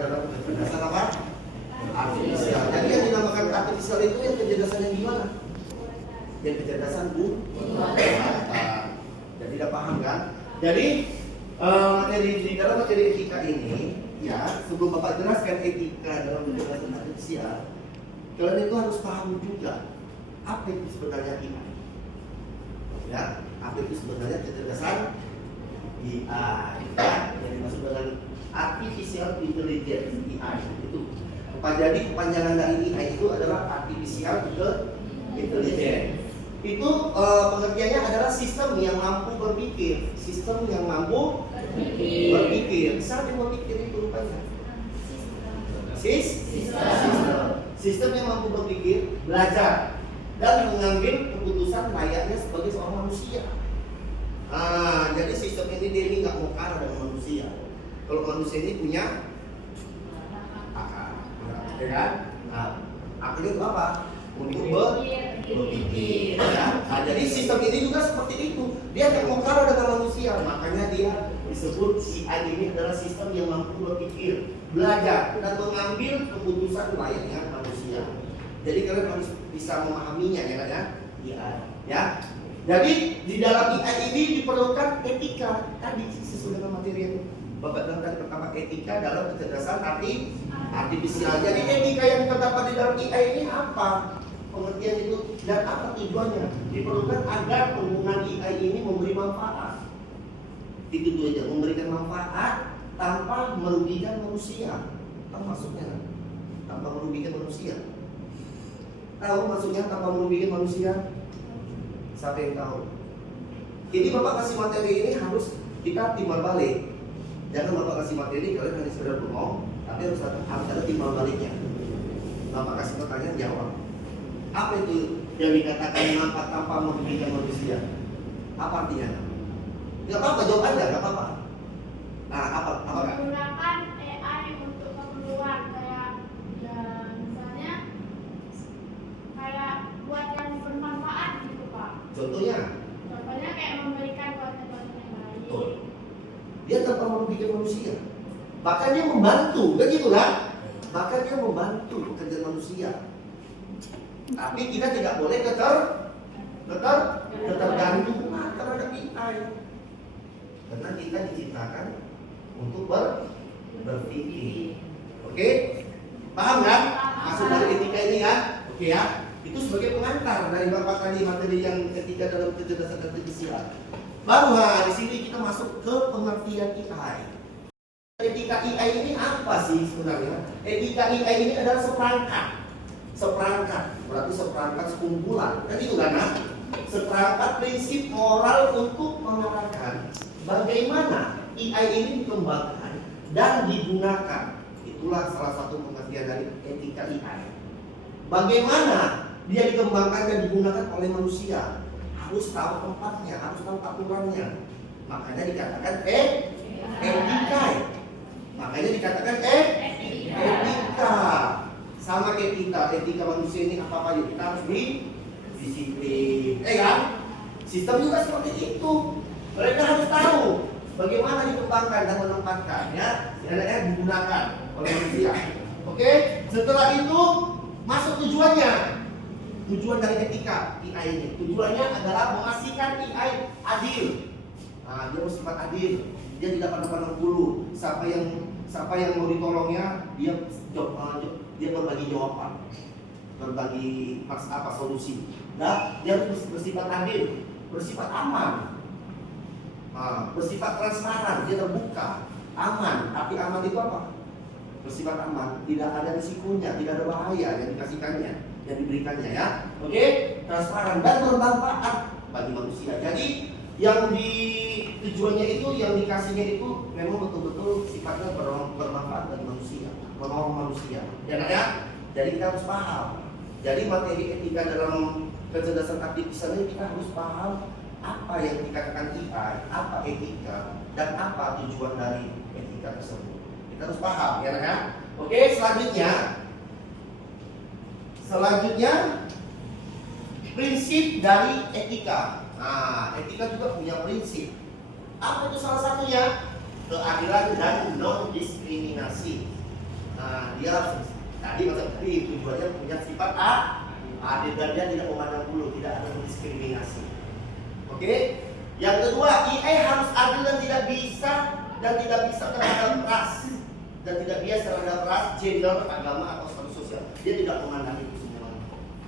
dalam kecerdasan apa? Artifisial. Jadi yang dinamakan artifisial itu yang kecerdasan yang gimana? Yang kecerdasan buatan. Jadi udah paham kan? Jadi di dalam materi etika ini, ya sebelum Bapak jelaskan etika dalam kecerdasan artifisial, kalian itu harus paham juga apa itu sebenarnya AI. Ya, apa itu sebenarnya kecerdasan AI? Ya, yang dimaksud dengan artificial intelligence AI itu. Jadi kepanjangan dari AI itu adalah artificial intelligence. Itu pengertiannya adalah sistem yang mampu berpikir, sistem yang mampu berpikir. Bisa berpikir itu rupanya. Sistem yang mampu berpikir, belajar dan mengambil keputusan layaknya sebagai seorang manusia. Jadi sistem ini nggak mau kalah dengan manusia. Kalau manusia ini punya akal, ya kan? Akalnya itu apa? Untuk berpikir. Ya. Jadi sistem ini juga seperti itu. Dia nggak mau kalah dengan manusia. Makanya dia disebut si AI ini adalah sistem yang mampu berpikir, belajar dan mengambil keputusan layaknya manusia. Jadi kalian harus bisa memahaminya, ya kan? Ya. Ya. Jadi di dalam AI ini diperlukan etika. Tadi sesuai dengan materi itu. Bapak bilang tadi pertama etika dalam kecerdasan artifisial. Jadi etika yang terdapat di dalam AI ini apa? Pengertian itu dan apa tujuannya? Diperlukan agar penggunaan AI ini memberi manfaat. Itu aja, memberikan manfaat tanpa merugikan manusia. Tahu maksudnya? Tanpa merugikan manusia. Tahu maksudnya tanpa merugikan manusia? Siapa yang tahu? Ini Bapak kasih materi ini harus kita timbal balik. Jangan Bapak kasih materi kalian hanya sekedar bohong, tapi harus ada timbal baliknya. Bapak kasih pertanyaan jawab. Apa itu yang dikatakan manfaat tanpa merugikan manusia? Apa artinya? Gak apa-apa, jawab aja, gak apa-apa. Apa? Menggunakan AI untuk keperluan kayak ya misalnya kayak buat yang bermanfaat gitu Pak. Contohnya Kayak memberikan konten-konten yang baik. Dia tanpa merugikan manusia. Bahkan dia membantu, kan gitu kan? Bahkan dia membantu pekerjaan manusia. Tapi kita tidak boleh tergantung terhadap AI. Karena kita diciptakan untuk berpikir. Oke? Paham kan? Maksud dari etika ini kan? Oke ya? Itu sebagai pengantar dari Bapak tadi materi yang etika dalam kecerdasan artifisial. Baru di sini kita masuk ke pengertian AI. Etika AI ini apa sih sebenarnya? Etika AI ini adalah seperangkat, berarti seperangkat sekumpulan. Kan itu kan? Seperangkat prinsip moral untuk mengarahkan bagaimana AI ini dikembangkan dan digunakan. Itulah salah satu pengertian dari etika AI. Bagaimana dia dikembangkan dan digunakan oleh manusia? Harus tahu tempatnya, harus tahu aturannya. Makanya dikatakan etika. Makanya dikatakan etika. Sama kayak etika manusia ini apa yuk? Kita harus disiplin. Kan? Sistem juga seperti itu. Mereka harus tahu bagaimana dikembangkan dan menempatkannya dan digunakan oleh manusia. Oke? Setelah itu masuk tujuannya. Tujuan dari etika AI ini, tujuannya adalah memastikan AI adil. Dia bersifat adil. Dia tidak pandang-pandang bulu. Siapa yang mau ditolongnya, dia berbagi jawaban, berbagi solusi. Nah, dia bersifat adil, bersifat aman, bersifat transparan, dia terbuka, aman. Tapi aman itu apa? Bersifat aman, tidak ada risikonya, tidak ada bahaya yang dikasihkannya, yang diberikannya ya. Oke, transparan dan bermanfaat bagi manusia. Jadi yang tujuannya itu, yang dikasihnya itu memang betul-betul sifatnya bermanfaat bagi manusia, menolong manusia. Ya. Jadi kita harus paham. Jadi materi etika dalam kecerdasan artifisial ini kita harus paham apa yang dikatakan AI, apa etika, dan apa tujuan dari etika tersebut. Kita harus paham, ya kan? Oke, selanjutnya prinsip dari etika. Etika juga punya prinsip. Apa itu salah satunya? Keadilan dan non diskriminasi. Nah, dia tadi tujuannya punya sifat adil dan dia tidak memandang bulu, tidak ada diskriminasi. Oke? Yang kedua, EI harus adil dan tidak bisa terhadap ras dan tidak bias terhadap ras, gender, agama atau status sosial. Dia tidak memandang itu semua.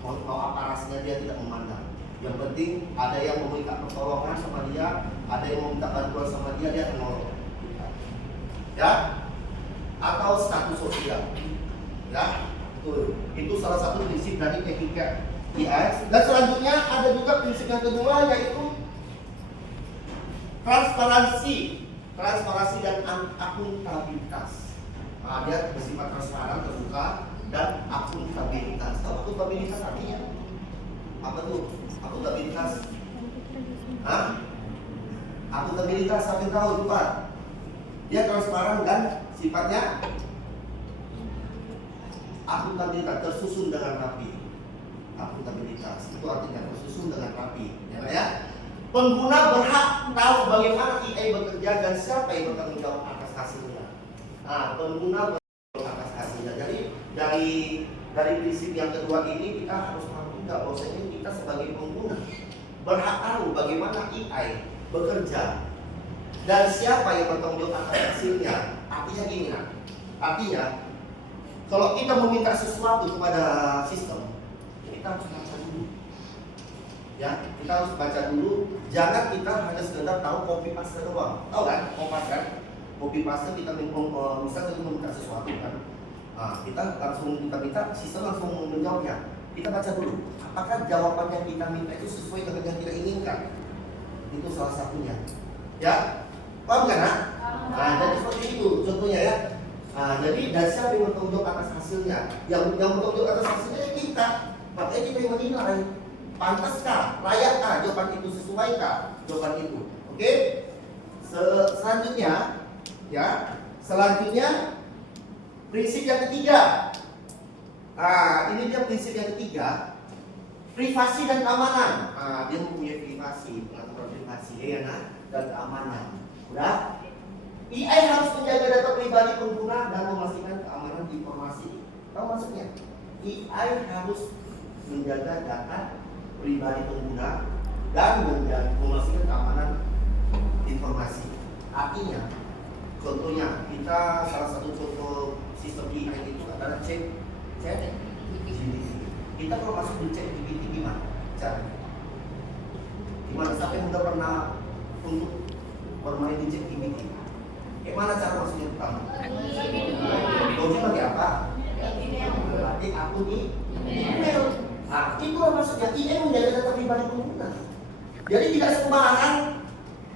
Mau apa rasnya dia tidak memandang. Yang penting ada yang meminta pertolongan sama dia, ada yang meminta bantuan sama dia, dia menolong. Ya? Atau status sosial. Ya? Itu salah satu prinsip dari etika EI. Dan selanjutnya ada juga prinsip yang kedua, yaitu transparansi dan akuntabilitas. Nah, dia bersifat transparan, terbuka, dan akuntabilitas. Tahu akuntabilitas artinya apa tuh? Akuntabilitas? Akuntabilitas sampai tahu lupa. Dia transparan dan sifatnya akuntabilitas, tersusun dengan rapi. Akuntabilitas itu artinya tersusun dengan rapi, ya. Pengguna berhak tahu bagaimana EI bekerja dan siapa yang bertanggung jawab atas hasilnya. Nah, pengguna bertanggung jawab atas hasilnya. Jadi dari prinsip yang kedua ini kita harus tahu juga bahwasanya kita sebagai pengguna berhak tahu bagaimana EI bekerja dan siapa yang bertanggung jawab atas hasilnya. Artinya gini, artinya kalau kita meminta sesuatu kepada sistem, kita harus baca dulu. Ya, kita harus baca dulu. Jangan kita hanya sekedar tahu copy paste doang. Tahu kan? Copy paste kita misalnya meminta sesuatu kan. Nah, kita langsung minta, sistem langsung menjawabnya. Kita baca dulu. Apakah jawaban yang kita minta itu sesuai dengan yang kita inginkan? Itu salah satunya. Ya, paham kan? Nah, jadi seperti itu contohnya ya. Nah, jadi dan siapa yang bertanggung jawab atas hasilnya? Yang bertanggung jawab atas hasilnya kita. Makanya kita yang menilai. Pantaskah, layakkah jawaban itu, sesuaikah jawaban itu? Oke? Selanjutnya, ya, prinsip yang ketiga. Ini dia prinsip yang ketiga, privasi dan keamanan. Dia mempunyai privasi, pengaturan privasi, ya, dan keamanan. Udah? EI harus menjaga data pribadi pengguna dan memastikan keamanan informasi. Tahu maksudnya? EI harus menjaga data pribadi pengguna dan memastikan keamanan informasi. Artinya, contohnya kita salah satu contoh sistem EI itu adalah cek GPT. Kita kalau masuk di cek GPT gimana? Caranya? Gimana? Sampai udah pernah untuk bermain di cek GPT? Gimana cara masuknya pertama? Login pakai apa? Berarti akun email. Nah, itulah maksudnya EI menjaga data pribadi pengguna. Jadi tidak sembarang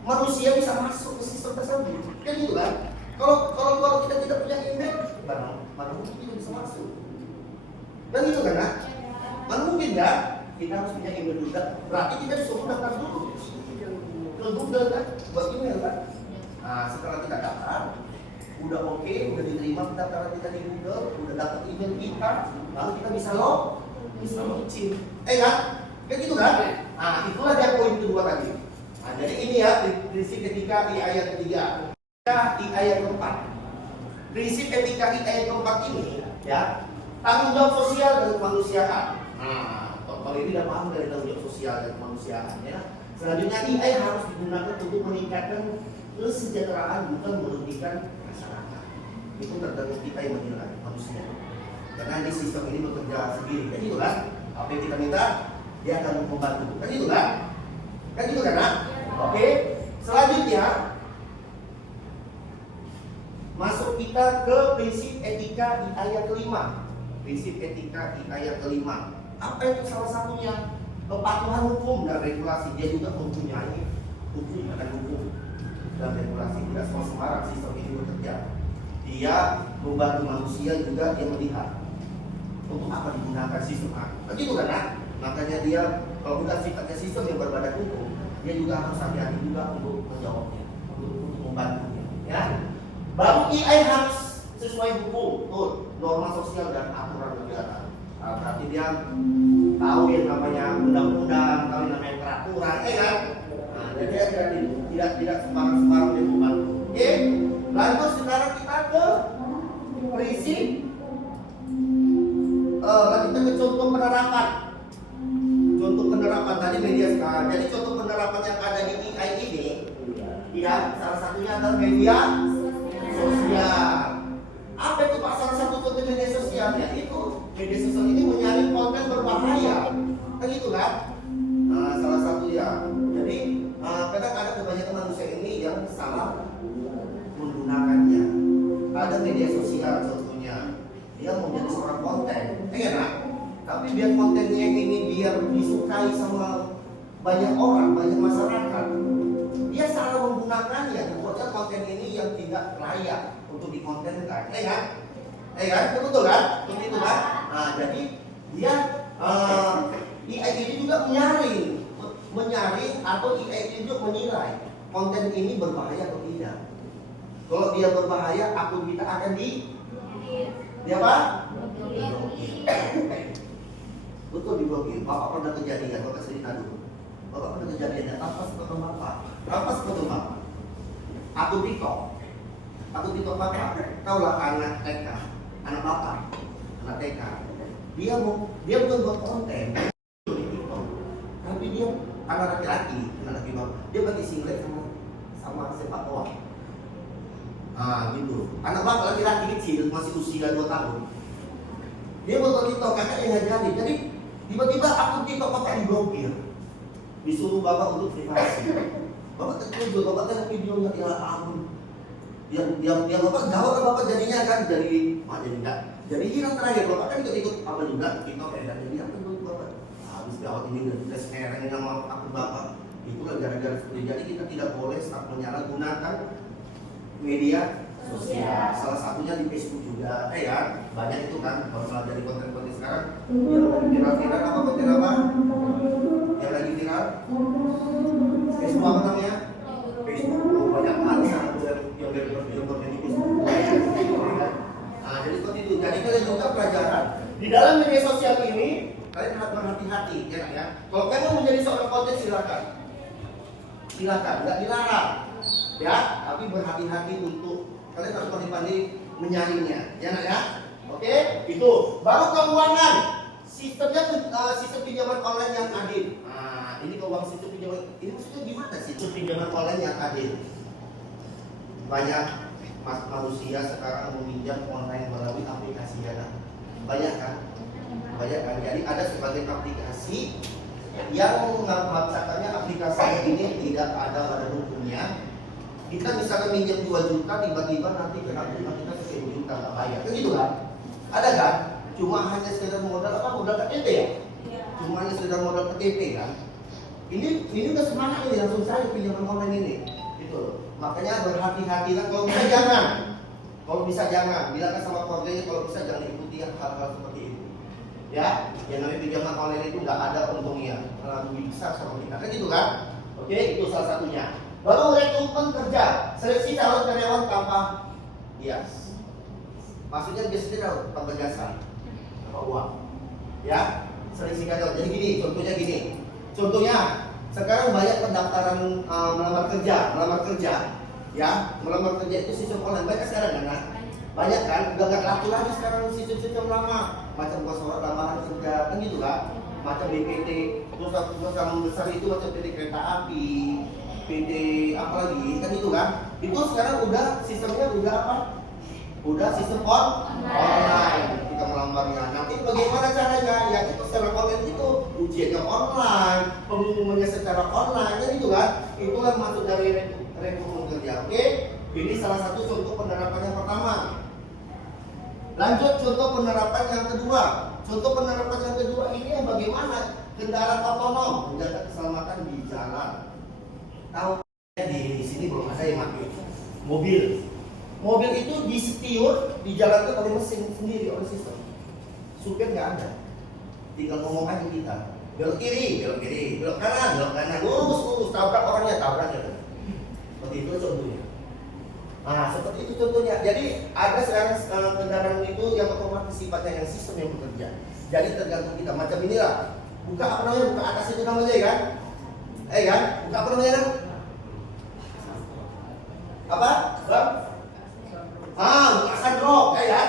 manusia bisa masuk ke sistem tersebut. Kan gitu kan? Kalau kita tidak punya email, mana mungkin kita bisa masuk? Dan gitu kan? Mana mungkin kan? Kita harus punya email juga. Berarti kita disuruh daftar dulu ke Google kan, buat email kan? Nah, setelah kita daftar, udah oke, udah diterima pendaftaran kita di Google, udah dapat email kita, lalu kita bisa login. Kan? Kayak gitu kan? Nah, itulah dia poin kedua tadi. Nah, jadi ini ya prinsip etika EI yang ketiga. EI yang keempat. Prinsip etika EI yang keempat ini, ya, tanggung jawab sosial dan kemanusiaan. Nah, kalau ini udah paham dari tanggung jawab sosial dan kemanusiaan, ya. Selanjutnya EI harus digunakan untuk meningkatkan kesejahteraan, bukan merugikan masyarakat. Itu tergantung kita yang menilai manusia. Karena di sistem ini bekerja sendiri, kan gitu kan? Apa yang kita minta, dia akan membantu, kan gitu kan? Kan gitu kan? Oke. Selanjutnya masuk kita ke prinsip etika EI yang kelima. Prinsip etika EI yang kelima. Apa itu salah satunya? Kepatuhan hukum dan regulasi. Dia juga mempunyai hukum dan regulasi. Tidak sembarang sistem ini bekerja. Dia membantu manusia juga, dia melihat untuk apa digunakan sistem aku. Begitu kan? Makanya dia kalau bukan sifatnya sistem yang berbadan hukum, dia juga harus hati-hati juga untuk menjawabnya, untuk membantunya. Ya. Baru EI harus sesuai hukum, norma sosial dan aturan negara. Berarti dia tahu yang namanya undang-undang, tahu yang namanya peraturan, kan? Nah, jadi dia tidak sembarang dia membantu. Oke, lanjut sekarang kita ke prinsip. Nanti kita ke contoh penerapan. Contoh penerapan tadi media sekarang. Jadi contoh penerapan yang ada di AI ini, ya salah satunya adalah media sosial. Apa itu Pak salah satu contoh media sosial? Ya itu media sosial ini menyaring konten berbahaya, kan gitu kan? Salah satu ya. Jadi kadang ada kebanyakan manusia ini yang salah menggunakannya. Ada media sosial contohnya, dia mau jadi seorang konten, enak. Tapi biar kontennya ini biar disukai sama banyak orang, banyak masyarakat, dia salah menggunakannya. Membuatnya konten ini yang tidak layak untuk dikontenkan, kan? Betul kan? Betul kan? Nah, jadi dia AI ini juga menyaring atau AI ini juga menilai konten ini berbahaya atau tidak. Kalau dia berbahaya, akun kita akan di apa? Betul diblokir. Bapak pernah kejadian, Bapak cerita dulu. Bapak pernah kejadian, apa seperti Bapak? Apa seperti Bapak? Akun TikTok Bapak. Kaulah anak TK, anak Bapak, anak TK. Dia bukan buat konten di TikTok, tapi dia anak laki-laki Bapak. Dia ganti singlet sama sepak bola. Gitu. Anak Bapak laki-laki kecil, masih usia 2 tahun. Dia buat TikTok, kakak yang ngajarin. Jadi tiba-tiba akun TikTok Bapak diblokir, disuruh Bapak untuk privasi. Bapak terkejut, Bapak tengok videonya, ya ampun. Yang Bapak gawat Bapak jadinya kan jadi enggak. Jadi yang terakhir Bapak kan ikut apa juga TikTok ya. Jadi apa dulu Bapak? Habis gawat ini udah sekarang ini nama akun Bapak. Itulah gara-gara seperti jadi kita tidak boleh menyalahgunakan media sosial. Salah satunya di Facebook juga, ya banyak itu kan. Kalau dari konten-konten sekarang yang lagi viral apa konten apa? Yang lagi viral Facebook apa namanya? Facebook banyak hal yang berkonten di Facebook. Nah, jadi seperti itu. Jadi kalian juga pelajaran di dalam media sosial ini kalian harus berhati-hati, ya. Kalau kalian mau menjadi seorang konten silakan, nggak dilarang, ya. Tapi berhati-hati untuk kalian harus pandai-pandai menyaringnya, ya. Oke, itu baru keuangan. Sistemnya sistem pinjaman online yang adil. Nah, ini keuangan sistem pinjaman. Ini maksudnya gimana sih sistem pinjaman online yang adil? Banyak manusia sekarang meminjam online melalui aplikasi Dana. Banyak kan? Jadi ada sebagai aplikasi yang memaksakannya aplikasi ini tidak ada badan hukumnya. Kita misalkan minjem 2 juta, tiba-tiba nanti kena bunga kita 10 juta nggak bayar, kan gitu kan? Ada kan? Cuma hanya sekedar modal KTP ya? Cuma hanya sekedar modal KTP kan? Ini udah semangat ini langsung saya pinjaman online ini, gitu. Makanya berhati-hatilah, kalau bisa jangan, bilangkan sama keluarganya kalau bisa jangan ikuti hal-hal seperti itu. Ya, yang namanya pinjaman online itu nggak ada untungnya, malah rugi besar sama kita, kan gitu kan? Oke, itu salah satunya. Baru rekrutmen kerja, seleksi calon karyawan tanpa bias. Maksudnya biasanya tanpa jasa, tanpa uang. Ya, seleksi karyawan. Jadi gini, contohnya sekarang banyak pendaftaran melamar kerja, ya. Melamar kerja itu sistem online banyak sekarang kan? Banyak kan? Udah nggak laku lagi sekarang sistem lama. Macam surat lamaran kerja, kan gitu kan? Macam BPT, terus yang besar itu macam PT Kereta Api, PT apa lagi, kan itu kan? Itu sekarang udah sistemnya udah apa? Udah sistem online. Kita melamarnya. Nanti bagaimana caranya? Ya itu secara online itu ujiannya online, pengumumannya secara online, kan itu kan? Itulah masuk dari rekrutmen kerja. Oke? Ini salah satu contoh penerapan yang pertama. Lanjut contoh penerapan yang kedua. Contoh penerapan yang kedua ini yang bagaimana kendaraan otonom menjaga keselamatan di jalan. Tahu di sini belum ada yang pakai mobil. Mobil itu disetiur, dijalankan oleh mesin sendiri, oleh sistem. Supir nggak ada, tinggal ngomong aja kita. Belok kiri, belok kanan, lurus, tabrak orangnya, Seperti itu contohnya. Nah, seperti itu contohnya. Jadi ada sekarang kendaraan itu yang otomatis sifatnya yang sistem yang bekerja. Jadi tergantung kita. Macam inilah. Buka apa namanya? Buka atas itu namanya kan? Kan? Buka apa namanya? Apa? Buka sandrok, kan?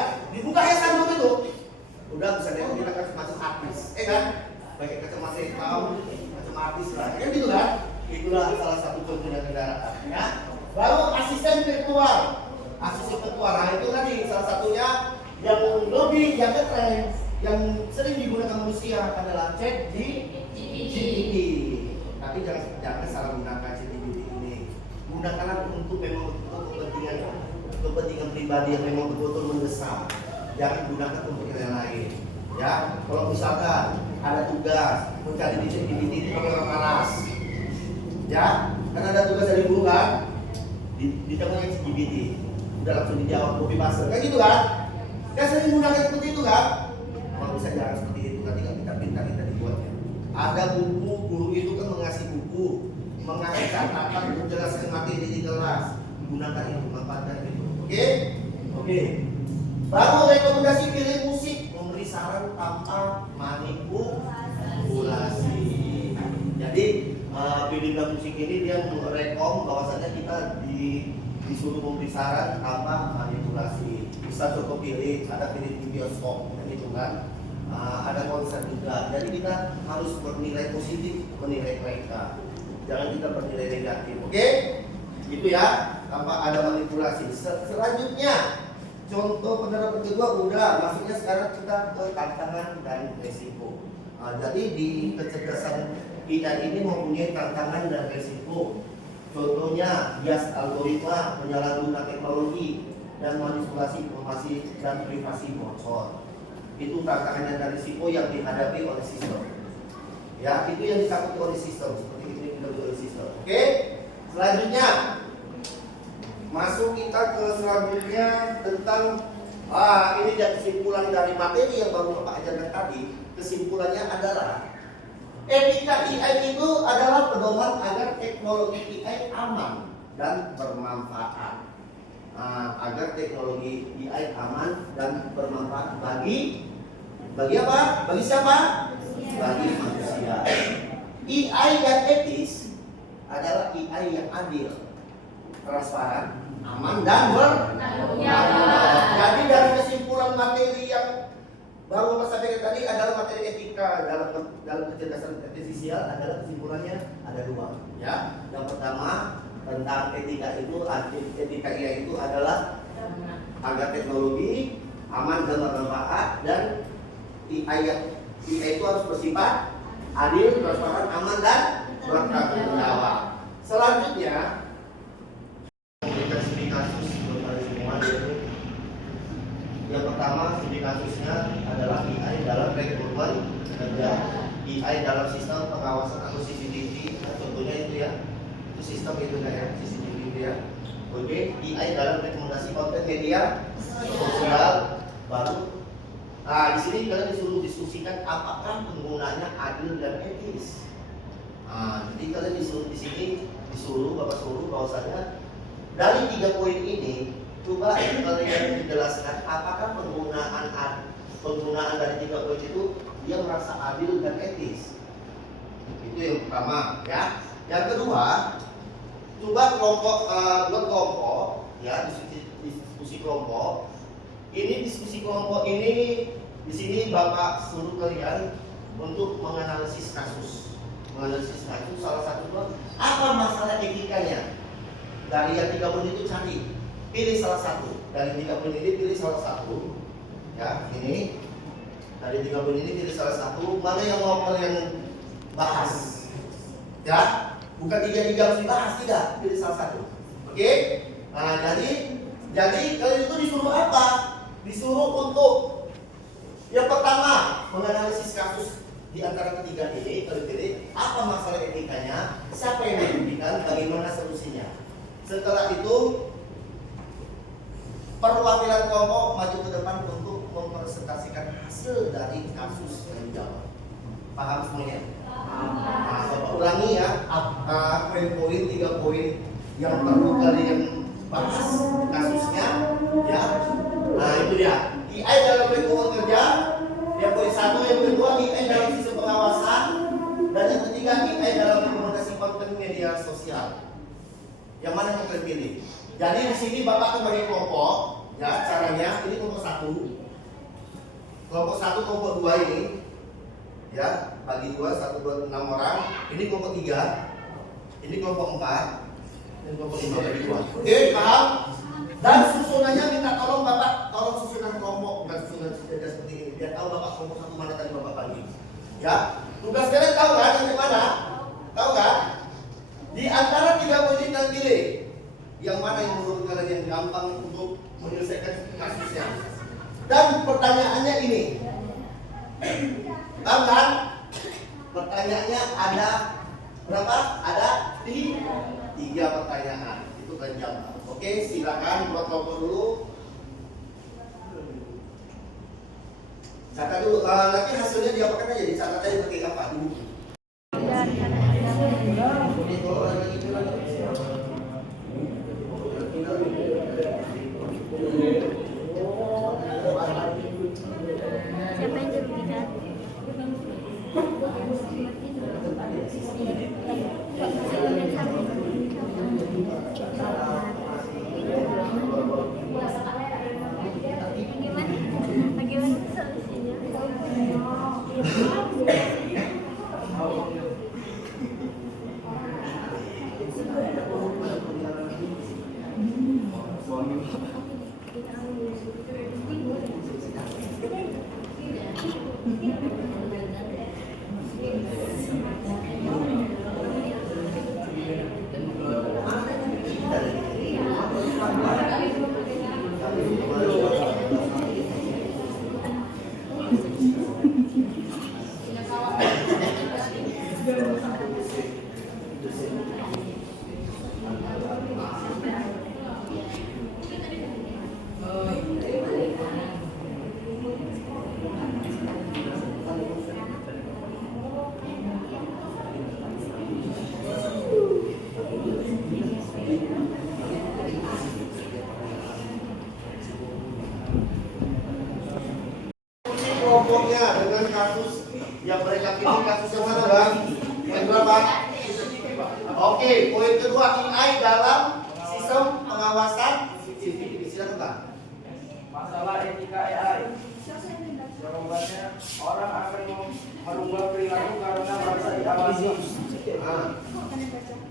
kan? Pakai kacamata hitam, kacamata artis lah, kan gitu kan? Itulah salah satu contohnya kendaraan, ya. Baru asisten virtual, nah itu tadi salah satunya yang keren, yang sering digunakan manusia adalah ChatGPT. Tapi jangan salah gunakan ChatGPT ini. Gunakanlah untuk memang kepentingan pribadi yang memang betul-betul mendesak. Jangan gunakan untuk yang lain. Ya, kalau misalkan ada tugas mencari di ChatGPT itu pakai orang malas. Ya, kan ada tugas dari guru kan, di tengahnya ChatGPT, udah langsung dijawab copy paste, kayak gitu kan? Kan sering menggunakan seperti itu kan? Kalau bisa jangan seperti itu, nanti kan pintar-pintar kita dibuatnya. Ada buku, guru itu kan mengasih buku, mengasih catatan, menjelaskan materi di kelas, gunakan itu, manfaatkan itu. Oke. Baru rekomendasi pilih musik, memberi saran tanpa manipulasi. Jadi pilih musik ini dia merekom bahwasanya kita disuruh memberi saran tanpa manipulasi. Bisa contoh pilih, ada pilih di bioskop, gitu kan? Ada konser juga. Jadi kita harus bernilai positif, menilai mereka. Jangan kita bernilai negatif. Oke? Itu ya, tanpa ada manipulasi. Selanjutnya, contoh penerapan kedua udah, maksudnya sekarang kita ke tantangan dan resiko. Jadi di kecerdasan kita ini mempunyai tantangan dan resiko. Contohnya bias algoritma, penyalahgunaan teknologi, dan manipulasi informasi dan privasi bocor. Itu tantangan dan risiko yang dihadapi oleh sistem. Ya, itu yang ditakuti oleh sistem. Seperti itu yang ditakuti oleh sistem. Oke? Selanjutnya, masuk kita ke selanjutnya tentang ini kesimpulan dari materi yang baru Bapak ajarkan tadi. Kesimpulannya adalah etika AI itu adalah pedoman agar teknologi AI aman dan bermanfaat. Agar teknologi AI aman dan bermanfaat bagi apa? Bagi siapa? Bagi manusia. AI yang etis adalah AI yang adil, transparan, aman dan bertanggung jawab. Jadi dari kesimpulan materi yang baru Bapak sampaikan tadi adalah materi etika dalam kecerdasan artifisial adalah kesimpulannya ada dua. Ya, yang pertama tentang etika AI itu adalah agar teknologi aman dan bermanfaat, dan AI itu harus bersifat adil, transparan, aman dan bertanggung jawab. Selanjutnya memberikan studi kasus kepada semua, yaitu yang pertama studi kasusnya adalah AI dalam rekrutmen kerja, AI dalam sistem pengawasan atau CCTV. Contohnya itu ya, itu sistem itu kayak CCTV itu ya. Oke, AI dalam rekomendasi konten media sosial baru. Di sini kalian disuruh diskusikan apakah penggunaannya adil dan etis. Jadi kalian disuruh Bapak suruh bahwasanya dari 3 poin ini coba kalian dijelaskan apakah penggunaan dari 3 poin itu dia merasa adil dan etis. Itu yang pertama ya. Yang kedua, coba kelompok ya, diskusi kelompok. Ini diskusi kelompok ini di sini Bapak suruh kalian untuk menganalisis kasus. Menganalisis kasus salah satu apa masalah etikanya. Dari yang 3 poin itu cari, pilih salah satu. Dari 3 poin ini pilih salah satu. Ya, ini dari 3 poin ini pilih salah satu. Mana yang mau kalian bahas? Ya, bukan 3 harus dibahas, tidak. Pilih salah satu. Oke? Jadi kalian itu disuruh apa? Disuruh untuk yang pertama menganalisis kasus di antara ketiga ini. Kalian pilih apa masalah etikanya, siapa yang dirugikan, bagaimana solusinya. Setelah itu perwakilan kelompok maju ke depan untuk mempresentasikan hasil dari kasus yang dijawab. Paham semuanya? Bapak ulangi ya, poin-poin 3 poin yang perlu kalian bahas kasusnya ya. Itu dia. AI dalam lingkungan kerja. Yang poin 1, yang kedua AI dalam sistem pengawasan, dan yang ketiga AI dalam rekomendasi konten media sosial. Yang mana yang kalian pilih? Jadi di sini Bapak akan bagi kelompok ya, caranya ini kelompok 1. Kelompok 1, kelompok 2 ini. Ya, bagi 2, 1, 2, 6 orang. Ini kelompok 3. Ini kelompok 4. Dan kelompok 5 bagi 2. Oke, paham? Dan susunannya minta tolong Bapak, tolong susunan kelompok, bukan susunan sejajar seperti ini. Biar tahu Bapak kelompok satu mana tadi Bapak bagi. Ya, tugas kalian tahu kan yang mana? Tahu kan? Di antara 3 poin ini kalian pilih yang mana yang menurut kalian yang gampang untuk menyelesaikan kasusnya. Dan pertanyaannya ini, paham kan? Pertanyaannya ada berapa? Ada 3 pertanyaan. Itu kalian jawab. Oke, silakan buat kelompok dulu. Catat dulu. Nanti hasilnya diapakan aja? Dicatat aja pakai apa? Di buku. Siapa yang dirugikan? Bagaimana solusinya? Kelompoknya dengan kasus yang mereka pilih kasus yang mana bang? Yang berapa? Oke, poin kedua AI dalam sistem pengawasan CCTV. Silakan bang. Masalah etika AI. Jawabannya, orang akan merubah perilaku karena merasa diawasi.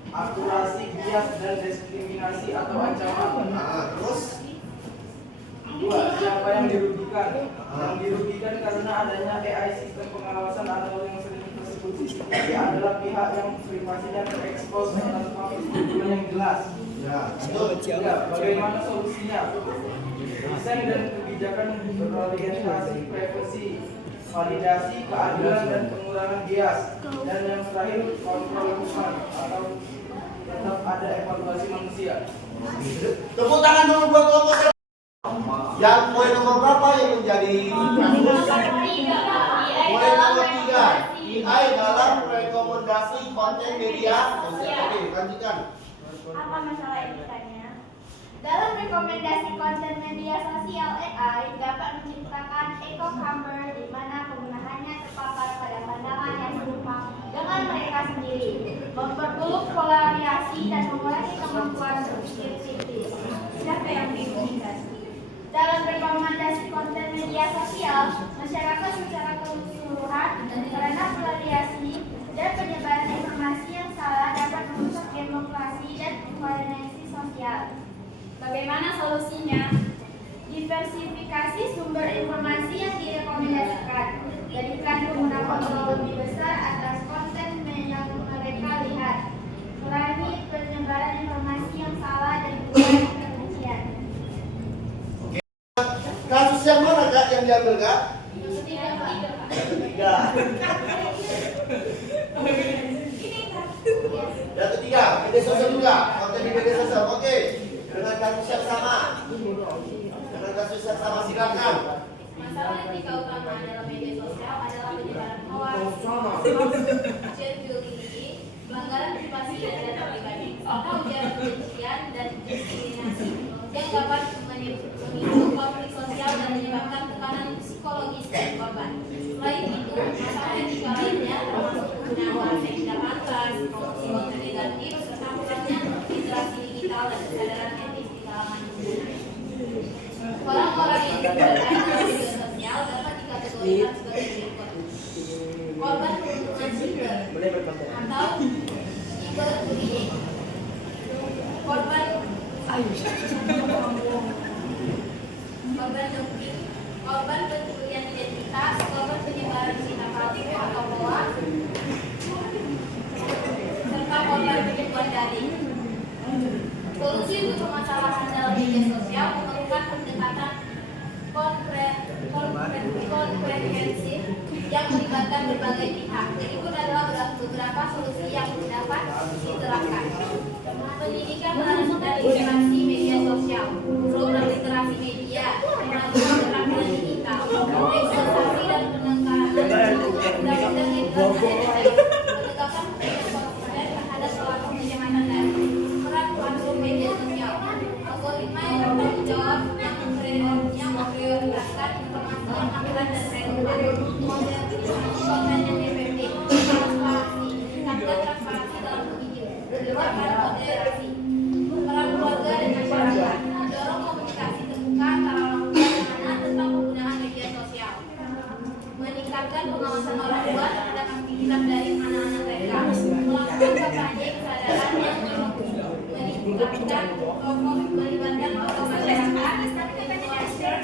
Akurasi, bias, dan diskriminasi atau ancaman. Terus? 2. Siapa yang dirugikan? Yang dirugikan karena adanya AI sistem pengawasan atau yang sering disebut CCTV adalah pihak yang privasinya terekspos tanpa persetujuan yang jelas. Ya. 3. Bagaimana solusinya? Desain dan kebijakan berorientasi privasi, validasi, keadilan, dan pengurangan bias. Dan yang terakhir, kontrol hukuman atau tetap ada evaluasi manusia. Tepuk tangan dulu buat kelompok. Yang poin nomor berapa yang menjadi kasus? Poin nomor 3. AI dalam rekomendasi konten media. Oke, lanjutkan. Apa masalah etikanya? Dalam rekomendasi konten media sosial, AI dapat menciptakan echo chamber di mana penggunaannya terpapar pada pandangan yang serupa dengan mereka sendiri, memperburuk polarisasi dan mengurangi kemampuan berpikir kritis. Siapa yang dirugikan? Dalam rekomendasi konten media sosial, masyarakat secara keseluruhan karena polarisasi dan penyebaran informasi yang salah dapat merusak demokrasi dan koordinasi sosial. Bagaimana solusinya? Diversifikasi sumber informasi yang direkomendasikan. Jadikan pengguna kontrol lebih besar atas konten yang mereka lihat. Kurangi penyebaran informasi yang salah dan kurangi kebencian. Kasus yang mana kak yang diambil kak? Yang ketiga. Yang ketiga, media sosial juga. Konten di media sosial. Oke. Dengan kasus yang sama. Dengan kasus yang sama silakan. Masalah etika utama dalam media sosial adalah penyebaran hoax, bullying, pelanggaran privasi data pribadi, serta ujaran kebencian dan diskriminasi yang dapat memicu konflik sosial dan menyebabkan tekanan psikologis dari korban. Selain itu, masalah etika lainnya termasuk penggunaan bahasa yang tidak pantas, promosi konten negatif, serta kurangnya literasi digital dan kesadaran etis di kalangan pengguna. Orang-orang yang menggunakan media sosial dapat dikategorikan sebagai berikut. korban doping, korban pencurian identitas, korban penyebaran berita palsu atau hoax, serta korban penipuan daring. Solusi untuk permasalahan dalam media sosial memerlukan pendekatan komprehensif yang melibatkan berbagai pihak. Berikut adalah beberapa solusi yang dapat diterapkan. Pendidikan dan literasi media sosial, program literasi media, kemajuan keterampilan digital, ekspektasi dan penekanan undang-undang internet, menegakkan konsumen terhadap pelaku kejahatan daring, peran platform media sosial, algoritma yang bertanggung jawab yang memprioritaskan informasi yang akurat dan relevan, konten yang efektif, transparansi, tingkatkan transparansi dalam kebijakan moderasi, peran keluarga dan masyarakat, mendorong komunikasi terbuka antara orang tua dan anak tentang penggunaan media sosial, meningkatkan pengawasan orang tua terhadap aktivitas dari anak-anak mereka, melakukan kampanye kesadaran yang melibatkan tokoh masyarakat, influencers,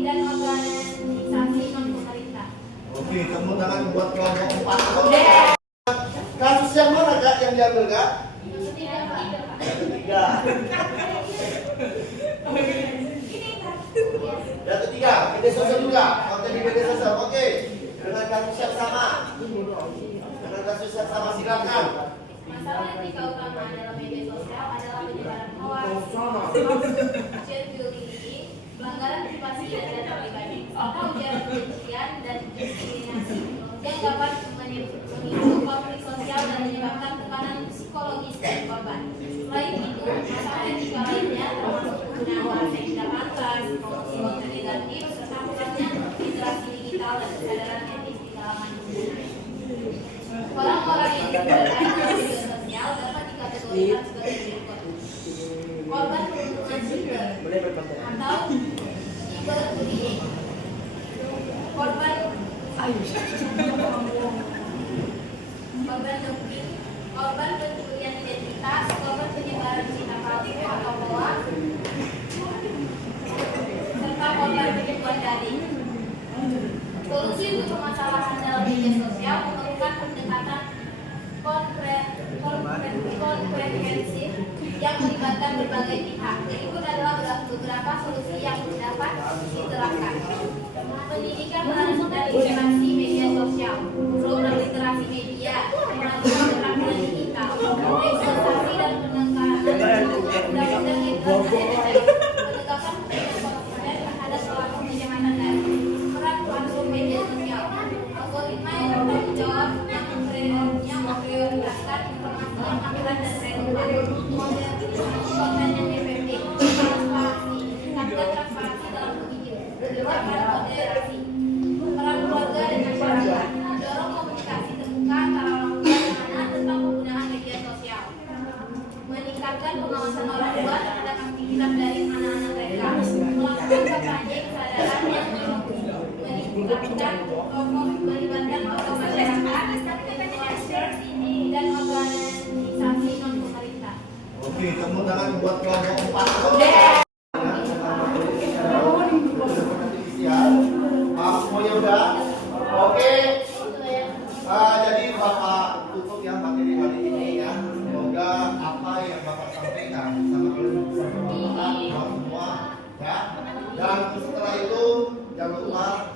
dan organisasi non-pemerintah. Oke, tepuk tangan buat kelompok 4. Kasus yang mana Kak yang diambil Kak? Yang ketiga. Yang ketiga, media sosial juga. Konten di media sosial. Oke. Dengan kasus yang sama. Dengan kasus yang sama silakan. Masalah etika utama dalam media sosial adalah penyebaran hoax, share bullying, pelanggaran privasi dan data pribadi, serta ujaran kebencian dan diskriminasi yang dapat memicu konflik sosial dan menyebabkan tekanan psikologis dari korban. Selain itu, masalah etika lainnya termasuk penggunaan bahasa yang tidak pantas, promosi konten negatif, serta kurangnya literasi digital dan kesadaran etis di kalangan pengguna. Orang-orang yang digunakan media sosial dapat dikategorikan sebagai berikut: korban perundungan siber atau cyberbullying, korban doping, korban pencurian identitas, korban penyebaran berita palsu atau hoax, serta korban penipuan daring. Solusi untuk permasalahan dalam media sosial memerlukan pendekatan komprehensif yang melibatkan berbagai pihak. Berikut adalah beberapa solusi yang dapat diterapkan. Pendidikan dan literasi media sosial, program literasi media, kemajuan keterampilan digital, ekspektasi dan penekanan undang-undang internet, menegakkan konsumen terhadap pelaku kejahatan daring, peran platform media sosial, algoritma yang bertanggung jawab yang memprioritaskan informasi yang akurat dan relevan, konten yang efektif, transparansi, tingkatkan transparansi dalam kebijakan moderasi, peran keluarga dan masyarakat, mendorong komunikasi terbuka antara orang tua dan anak tentang penggunaan media sosial, meningkatkan pengawasan orang tua terhadap aktivitas dari anak-anak mereka, melakukan kampanye kesadaran yang melibatkan tokoh masyarakat, influencers, dan organisasi non-pemerintah. Oke, tepuk tangan buat kelompok 4. Semuanya udah? Oke. Jadi Bapak tutup ya materi hari ini ya. Semoga apa yang Bapak sampaikan sama semua ya. Dan setelah itu jangan lupa